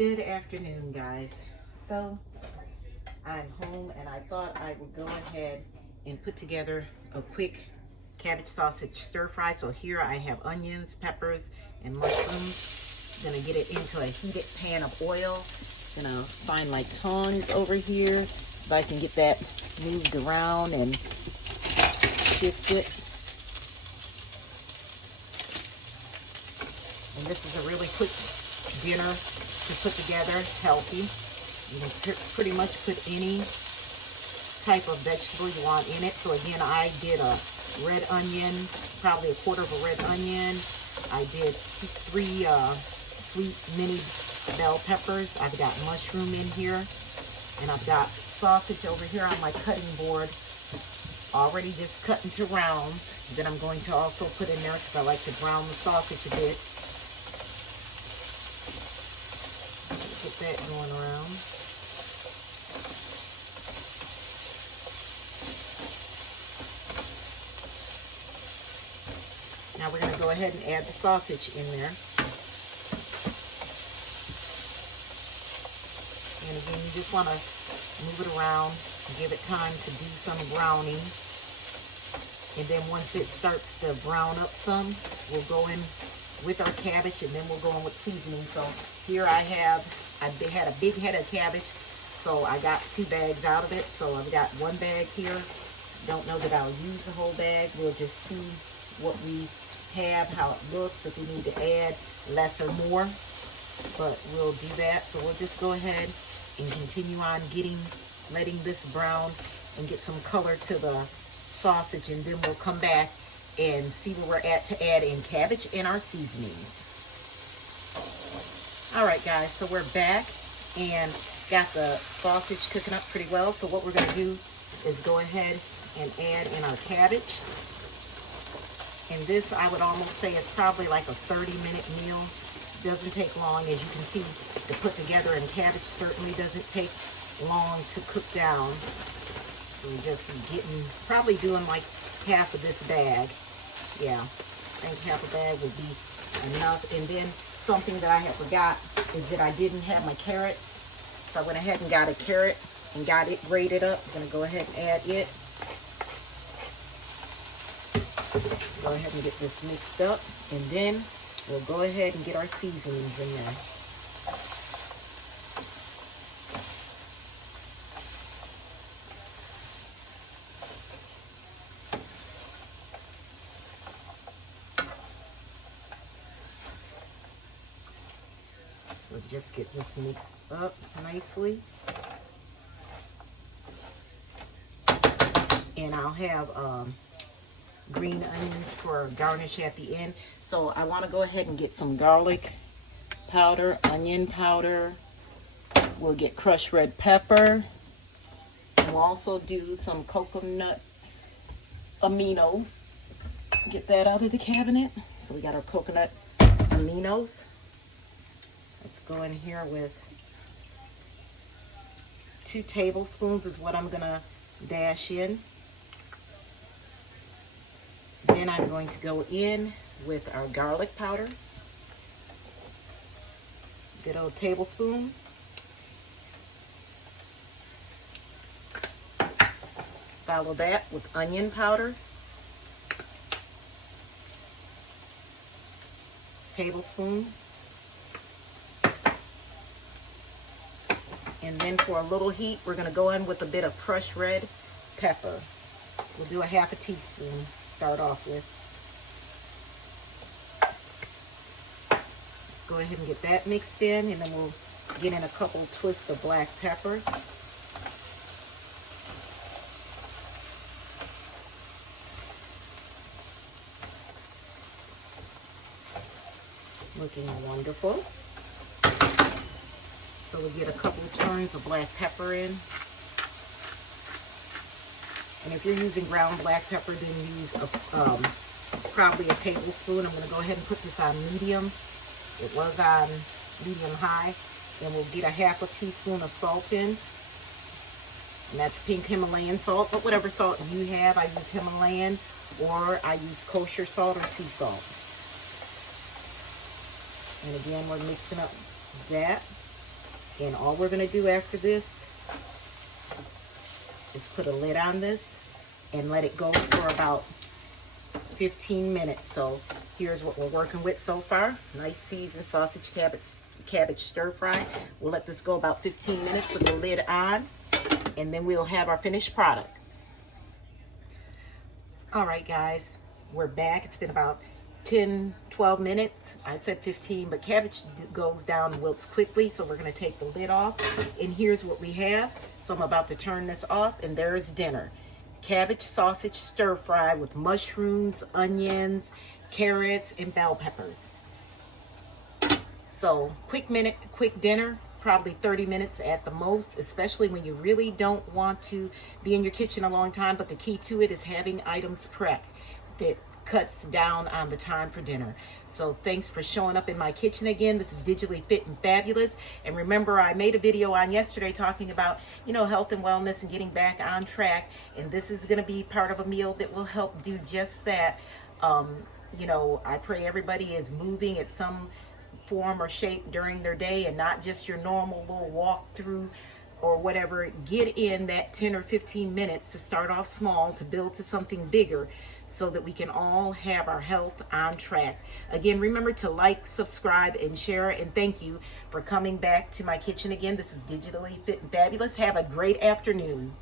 Good afternoon, guys. So I'm home and I thought I would go ahead and put together a quick cabbage sausage stir fry. So here I have onions, peppers, and mushrooms. Gonna get it into a heated pan of oil. Gonna find my tongs over here so I can get that moved around and shift it. And this is a really quick dinner to put together, healthy. You can pretty much put any type of vegetable you want in it. So again, I did a red onion, probably a quarter of a red onion. I did three sweet mini bell peppers. I've got mushroom in here, and I've got sausage over here on my cutting board, already just cut into rounds. Then I'm going to also put in there, because I like to brown the sausage a bit. Get that going around. Now we're going to go ahead and add the sausage in there. And again, you just want to move it around, give it time to do some browning. And then once it starts to brown up some, we'll go in with our cabbage, and then we'll go in with seasoning. So here I had a big head of cabbage, so I got 2 bags out of it. So I've got 1 bag here. Don't know that I'll use the whole bag. We'll just see what we have, how it looks, if we need to add less or more, but we'll do that. So we'll just go ahead and continue on letting this brown and get some color to the sausage, and then we'll come back and see where we're at to add in cabbage and our seasonings. All right, guys, so we're back and got the sausage cooking up pretty well. So what we're going to do is go ahead and add in our cabbage. And this, I would almost say, is probably like a 30-minute meal. Doesn't take long, as you can see, to put together, and cabbage certainly doesn't take long to cook down. We're just probably doing like half of this bag. Yeah, I think half a bag would be enough. And then something that I had forgot is that I didn't have my carrots. So I went ahead and got a carrot and got it grated up. I'm gonna go ahead and add it. Go ahead and get this mixed up, and then we'll go ahead and get our seasonings in there. We'll just get this mixed up nicely. And I'll have green onions for garnish at the end. So I want to go ahead and get some garlic powder, onion powder. We'll get crushed red pepper. And we'll also do some coconut aminos. Get that out of the cabinet. So we got our coconut aminos. Let's go in here with 2 tablespoons is what I'm gonna dash in. Then I'm going to go in with our garlic powder. Good old tablespoon. Follow that with onion powder. Tablespoon. And then for a little heat, we're going to go in with a bit of crushed red pepper. We'll do a half a teaspoon. Start off with. Let's go ahead and get that mixed in, and then we'll get in a couple twists of black pepper. Looking wonderful. So we'll get a couple of turns of black pepper in. And if you're using ground black pepper, then use probably a tablespoon. I'm going to go ahead and put this on medium. It was on medium high. And we'll get a half a teaspoon of salt in. And that's pink Himalayan salt, but whatever salt you have. I use Himalayan, or I use kosher salt or sea salt. And again, we're mixing up that. And all we're going to do after this is put a lid on this and let it go for about 15 minutes. So here's what we're working with so far. Nice seasoned sausage cabbage stir fry. We'll let this go about 15 minutes with the lid on, and then we'll have our finished product. All right, guys, we're back. It's been about 10-12 minutes. I said 15, but cabbage goes down and wilts quickly, so we're going to take the lid off. And here's what we have. So I'm about to turn this off, and there is dinner. Cabbage sausage stir fry with mushrooms, onions, carrots, and bell peppers. So quick dinner, probably 30 minutes at the most, especially when you really don't want to be in your kitchen a long time. But the key to it is having items prepped that cuts down on the time for dinner. So thanks for showing up in my kitchen again. This is Digitally Fit and Fabulous. And remember, I made a video on yesterday talking about, health and wellness and getting back on track. And this is going to be part of a meal that will help do just that. I pray everybody is moving at some form or shape during their day and not just your normal little walk through or whatever. Get in that 10 or 15 minutes to start off small, to build to something bigger, so that we can all have our health on track. Again, remember to like, subscribe, and share. And thank you for coming back to my kitchen again. This is Digitally Fit and Fabulous. Have a great afternoon.